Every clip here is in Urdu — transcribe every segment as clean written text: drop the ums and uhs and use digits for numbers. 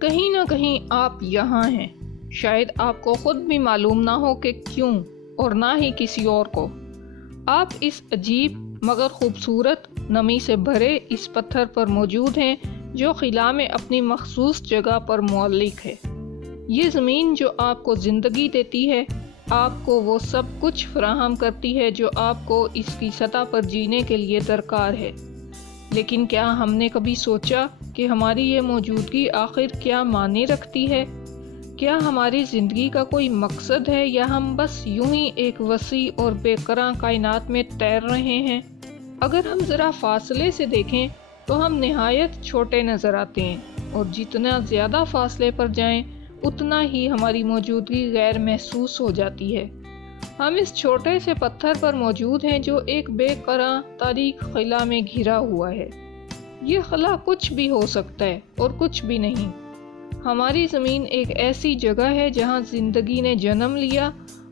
کہیں نہ کہیں آپ یہاں ہیں، شاید آپ کو خود بھی معلوم نہ ہو کہ کیوں، اور نہ ہی کسی اور کو۔ آپ اس عجیب مگر خوبصورت نمی سے بھرے اس پتھر پر موجود ہیں جو خلا میں اپنی مخصوص جگہ پر معلق ہے۔ یہ زمین جو آپ کو زندگی دیتی ہے، آپ کو وہ سب کچھ فراہم کرتی ہے جو آپ کو اس کی سطح پر جینے کے لیے درکار ہے۔ لیکن کیا ہم نے کبھی سوچا کہ ہماری یہ موجودگی آخر کیا معنی رکھتی ہے؟ کیا ہماری زندگی کا کوئی مقصد ہے یا ہم بس یوں ہی ایک وسیع اور بے قرار کائنات میں تیر رہے ہیں؟ اگر ہم ذرا فاصلے سے دیکھیں تو ہم نہایت چھوٹے نظر آتے ہیں، اور جتنا زیادہ فاصلے پر جائیں اتنا ہی ہماری موجودگی غیر محسوس ہو جاتی ہے۔ ہم اس چھوٹے سے پتھر پر موجود ہیں جو ایک بے قرار تاریک خلا میں گھرا ہوا ہے۔ یہ خلا کچھ بھی ہو سکتا ہے اور کچھ بھی نہیں۔ ہماری زمین ایک ایسی جگہ ہے جہاں زندگی نے جنم لیا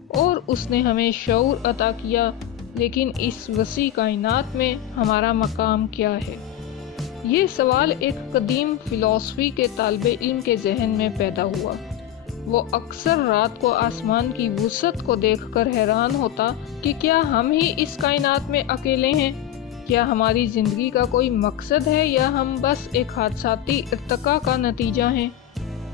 اور اس نے ہمیں شعور عطا کیا، لیکن اس وسیع کائنات میں ہمارا مقام کیا ہے؟ یہ سوال ایک قدیم فلسفی کے طالب علم کے ذہن میں پیدا ہوا۔ وہ اکثر رات کو آسمان کی وسعت کو دیکھ کر حیران ہوتا کہ کیا ہم ہی اس کائنات میں اکیلے ہیں؟ کیا ہماری زندگی کا کوئی مقصد ہے یا ہم بس ایک حادثاتی ارتقاء کا نتیجہ ہیں؟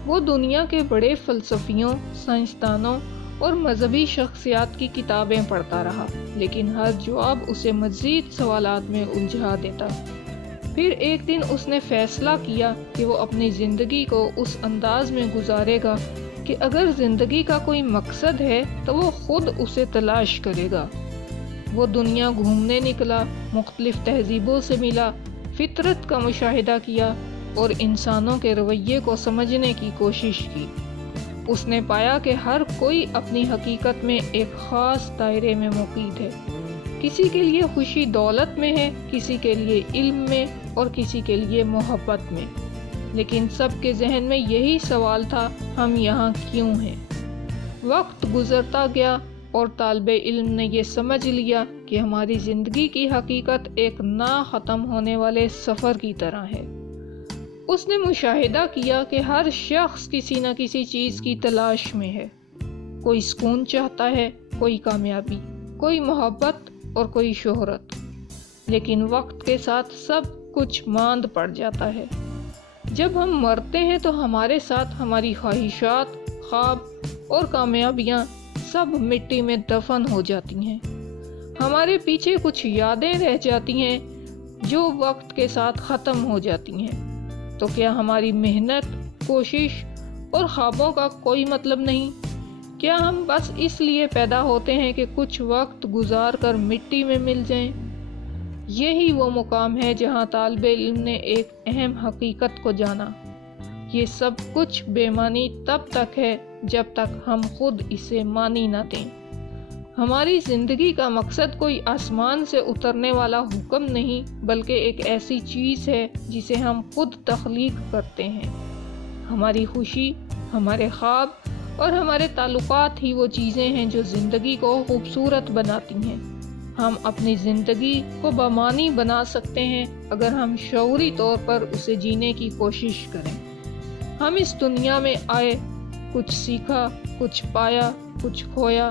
وہ دنیا کے بڑے فلسفیوں، سائنسدانوں اور مذہبی شخصیات کی کتابیں پڑھتا رہا، لیکن ہر جواب اسے مزید سوالات میں الجھا دیتا۔ پھر ایک دن اس نے فیصلہ کیا کہ وہ اپنی زندگی کو اس انداز میں گزارے گا کہ اگر زندگی کا کوئی مقصد ہے تو وہ خود اسے تلاش کرے گا۔ وہ دنیا گھومنے نکلا، مختلف تہذیبوں سے ملا، فطرت کا مشاہدہ کیا اور انسانوں کے رویے کو سمجھنے کی کوشش کی۔ اس نے پایا کہ ہر کوئی اپنی حقیقت میں ایک خاص دائرے میں مقید ہے۔ کسی کے لیے خوشی دولت میں ہے، کسی کے لیے علم میں اور کسی کے لیے محبت میں، لیکن سب کے ذہن میں یہی سوال تھا، ہم یہاں کیوں ہیں؟ وقت گزرتا گیا اور طالب علم نے یہ سمجھ لیا کہ ہماری زندگی کی حقیقت ایک نہ ختم ہونے والے سفر کی طرح ہے۔ اس نے مشاہدہ کیا کہ ہر شخص کسی نہ کسی چیز کی تلاش میں ہے۔ کوئی سکون چاہتا ہے، کوئی کامیابی، کوئی محبت اور کوئی شہرت، لیکن وقت کے ساتھ سب کچھ ماند پڑ جاتا ہے۔ جب ہم مرتے ہیں تو ہمارے ساتھ ہماری خواہشات، خواب اور کامیابیاں سب مٹی میں دفن ہو جاتی ہیں۔ ہمارے پیچھے کچھ یادیں رہ جاتی ہیں جو وقت کے ساتھ ختم ہو جاتی ہیں۔ تو کیا ہماری محنت، کوشش اور خوابوں کا کوئی مطلب نہیں؟ کیا ہم بس اس لیے پیدا ہوتے ہیں کہ کچھ وقت گزار کر مٹی میں مل جائیں؟ یہی وہ مقام ہے جہاں طالب علم نے ایک اہم حقیقت کو جانا۔ یہ سب کچھ بے معنی تب تک ہے جب تک ہم خود اسے معنی نہ دیں۔ ہماری زندگی کا مقصد کوئی آسمان سے اترنے والا حکم نہیں، بلکہ ایک ایسی چیز ہے جسے ہم خود تخلیق کرتے ہیں۔ ہماری خوشی، ہمارے خواب اور ہمارے تعلقات ہی وہ چیزیں ہیں جو زندگی کو خوبصورت بناتی ہیں۔ ہم اپنی زندگی کو بامعنی بنا سکتے ہیں اگر ہم شعوری طور پر اسے جینے کی کوشش کریں۔ ہم اس دنیا میں آئے، کچھ سیکھا، کچھ پایا، کچھ کھویا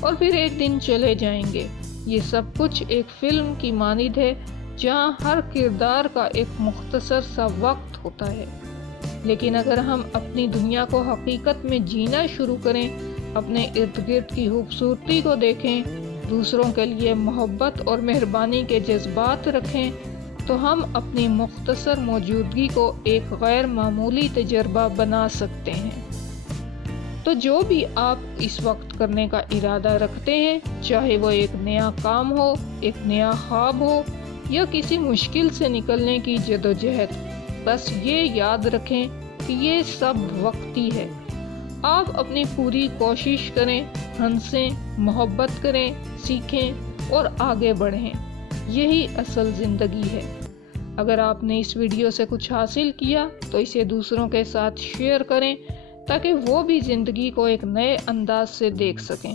اور پھر ایک دن چلے جائیں گے۔ یہ سب کچھ ایک فلم کی مانند ہے جہاں ہر کردار کا ایک مختصر سا وقت ہوتا ہے۔ لیکن اگر ہم اپنی دنیا کو حقیقت میں جینا شروع کریں، اپنے ارد گرد کی خوبصورتی کو دیکھیں، دوسروں کے لیے محبت اور مہربانی کے جذبات رکھیں، تو ہم اپنی مختصر موجودگی کو ایک غیر معمولی تجربہ بنا سکتے ہیں۔ تو جو بھی آپ اس وقت کرنے کا ارادہ رکھتے ہیں، چاہے وہ ایک نیا کام ہو، ایک نیا خواب ہو یا کسی مشکل سے نکلنے کی جدوجہد، بس یہ یاد رکھیں کہ یہ سب وقتی ہے۔ آپ اپنی پوری کوشش کریں، ہنسیں، محبت کریں، سیکھیں اور آگے بڑھیں۔ یہی اصل زندگی ہے۔ اگر آپ نے اس ویڈیو سے کچھ حاصل کیا تو اسے دوسروں کے ساتھ شیئر کریں تاکہ وہ بھی زندگی کو ایک نئے انداز سے دیکھ سکیں۔